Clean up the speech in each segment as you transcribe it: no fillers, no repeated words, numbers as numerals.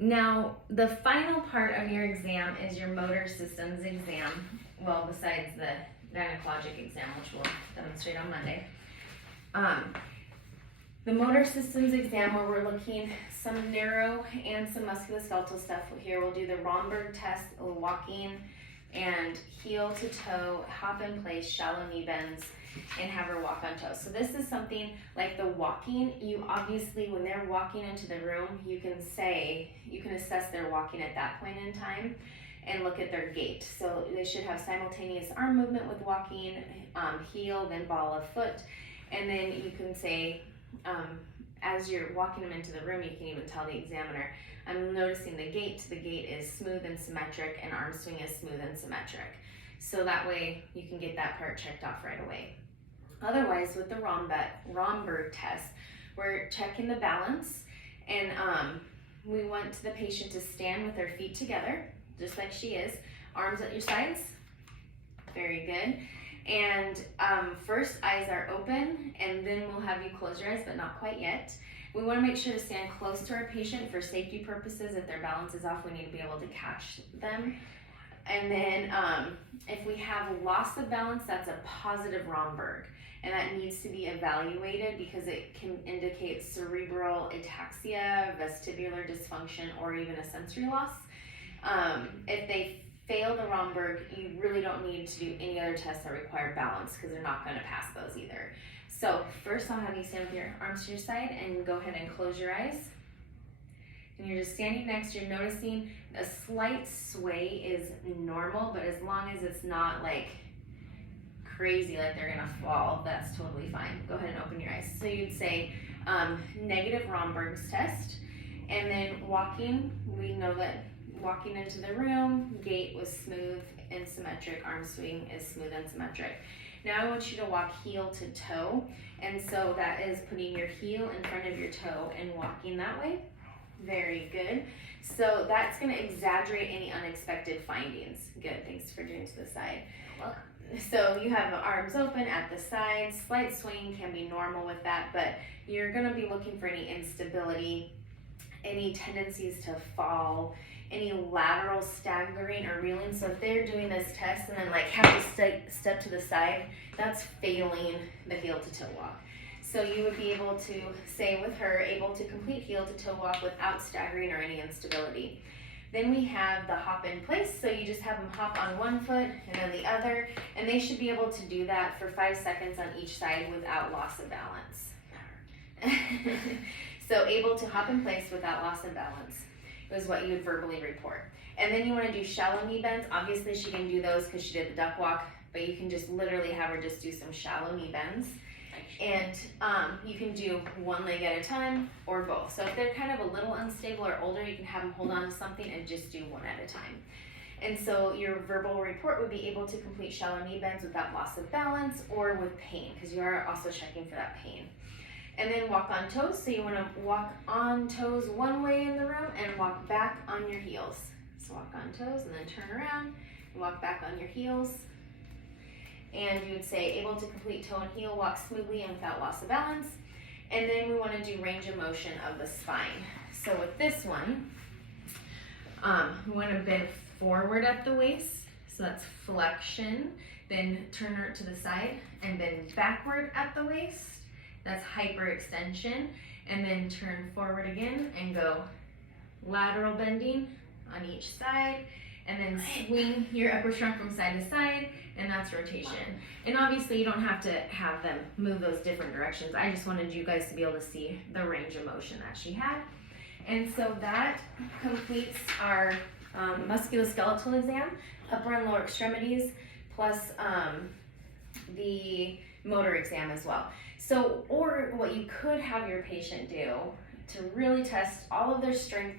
Now, the final part of your exam is your motor systems exam. Well, besides the gynecologic exam, which we'll demonstrate on Monday. The motor systems exam, where we're looking some neuro and some musculoskeletal stuff. Here we'll do the Romberg test, walking and heel to toe, hop in place, shallow knee bends, and have her walk on toes. So this is something like the walking. You obviously, when they're walking into the room, you can assess their walking at that point in time and look at their gait. So they should have simultaneous arm movement with walking, heel, then ball of foot. And then you can say, as you're walking them into the room, you can even tell the examiner, I'm noticing the gait. The gait is smooth and symmetric, and arm swing is smooth and symmetric. So that way you can get that part checked off right away. Otherwise, with the Romberg test, we're checking the balance, and we want the patient to stand with their feet together, just like she is, arms at your sides. Very good. And first, eyes are open, and then we'll have you close your eyes, but not quite yet. We want to make sure to stand close to our patient for safety purposes. If their balance is off, we need to be able to catch them. And then if we have loss of balance, that's a positive Romberg, and that needs to be evaluated because it can indicate cerebral ataxia, vestibular dysfunction, or even a sensory loss. If they fail the Romberg, you really don't need to do any other tests that require balance because they're not going to pass those either. So first, I'll have you stand with your arms to your side and go ahead and close your eyes. And you're just standing next, you're noticing a slight sway is normal, but as long as it's not like crazy, like they're gonna fall, that's totally fine. Go ahead and open your eyes. So you'd say negative Romberg's test, and then walking, we know that walking into the room, gait was smooth and symmetric, arm swing is smooth and symmetric. Now I want you to walk heel to toe, and so that is putting your heel in front of your toe and walking that way. Very good. So that's going to exaggerate any unexpected findings. Good, thanks for doing to the side. So you have arms open at the sides. Slight swing can be normal with that, but you're going to be looking for any instability, any tendencies to fall, any lateral staggering or reeling. So if they're doing this test and then like have to step to the side, that's failing the heel to toe walk. So you would be able to say with her, able to complete heel to toe walk without staggering or any instability. Then we have the hop in place. So you just have them hop on one foot and then the other, and they should be able to do that for 5 seconds on each side without loss of balance. So able to hop in place without loss of balance is what you would verbally report. And then you want to do shallow knee bends. Obviously she can do those because she did the duck walk, but you can just literally have her just do some shallow knee bends. And you can do one leg at a time or both. So if they're kind of a little unstable or older, you can have them hold on to something and just do one at a time. And so your verbal report would be able to complete shallow knee bends without loss of balance or with pain, because you are also checking for that pain. And then walk on toes. So you want to walk on toes one way in the room and walk back on your heels. So walk on toes and then turn around and walk back on your heels. And you would say able to complete toe and heel, walk smoothly and without loss of balance. And then we want to do range of motion of the spine. So with this one, we want to bend forward at the waist. So that's flexion. Then turn her to the side and bend backward at the waist. That's hyperextension. And then turn forward again and go lateral bending on each side. And then swing your upper trunk from side to side, and that's rotation. And obviously you don't have to have them move those different directions. I just wanted you guys to be able to see the range of motion that she had. And so that completes our musculoskeletal exam, upper and lower extremities, plus the motor exam as well. So, or what you could have your patient do to really test all of their strength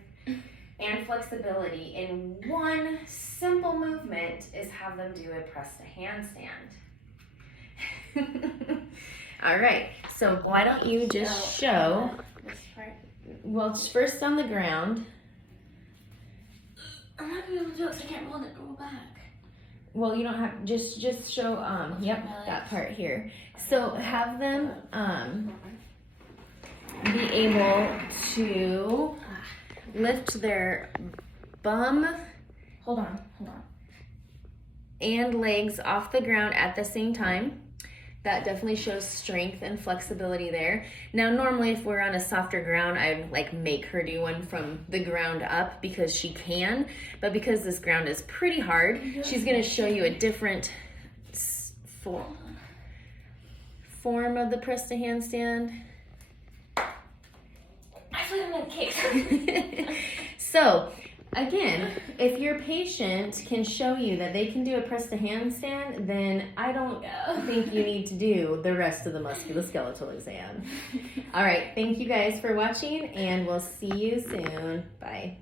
and flexibility in one simple movement is have them do a press to handstand. All right, so why don't you just show, well, first on the ground. I'm not gonna be able to do it because I can't roll back. Well, you don't have, just show, yep, that part here. So have them be able to lift their bum Hold on. and legs off the ground at the same time. That definitely shows strength and flexibility there. Now, normally if we're on a softer ground, I'd like make her do one from the ground up because she can, but because this ground is pretty hard, she's gonna show you a different form of the press to handstand. I feel like I'm gonna kick. So, again, if your patient can show you that they can do a press to handstand, then I don't think you need to do the rest of the musculoskeletal exam. All right, thank you guys for watching, and we'll see you soon. Bye.